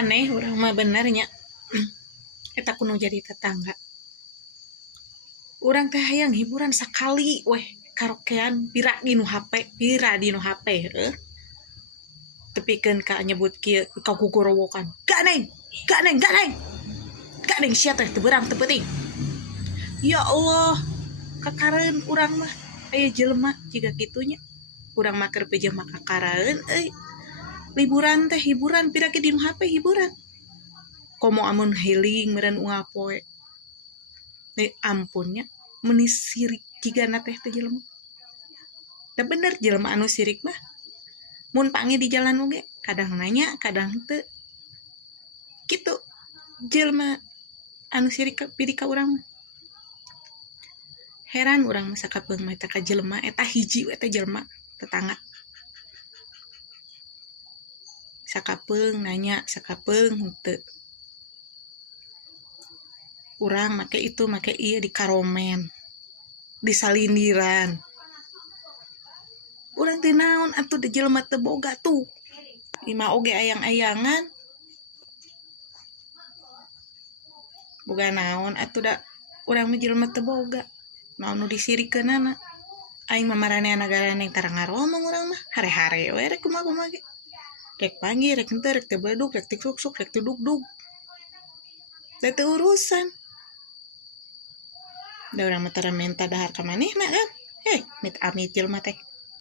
aneh orang mah benernya. Eta kudu jadi tetangga. Urang teh hayang hiburan sakali weh karaokean pira di nu HP heuh. Tepikeun ka nyebut kieu ka gugorowokan. Gak neng sia teh teu beurang teu penting. Ya Allah, kakareun urang mah aya jelema jiga kitunya. Urang mah keur peujeum kakareun euy. Liburan teh hiburan pira ge di nu HP hiburan. Komo amun healing meureun unggal poe. Ampunnya meni sirik jigana teh teh jelema. Da bener jelema anu sirik mah mun pangi di jalan oge kadang nanya kadang teu. Kitu jelema anu sirik piri ka urang mah. Heran urang mah sakapeung mah eta ka jelema eta hiji we teh jelema tetangga. Sakapeung nanya sakapeung henteu. Urang make ieu di karomen. Di salindiran. Urang teh naon atuh da jelema teu boga tuh. Ima oge ayang-ayangan. Boga naon atuh da urang mah jelema teu boga. Naon nu disirikeunana. Aing mah maranehan nagaraneng tara ngaromong urang mah. Hare-hare we rek kumaha ge. Rek panggil, rek henteu, rek teu beledug, rek teu suksuk, rek teu dugdug. Da teu urusan. Da urang mah tara menta dahar ka manehna kan. Mit amit jelema teh.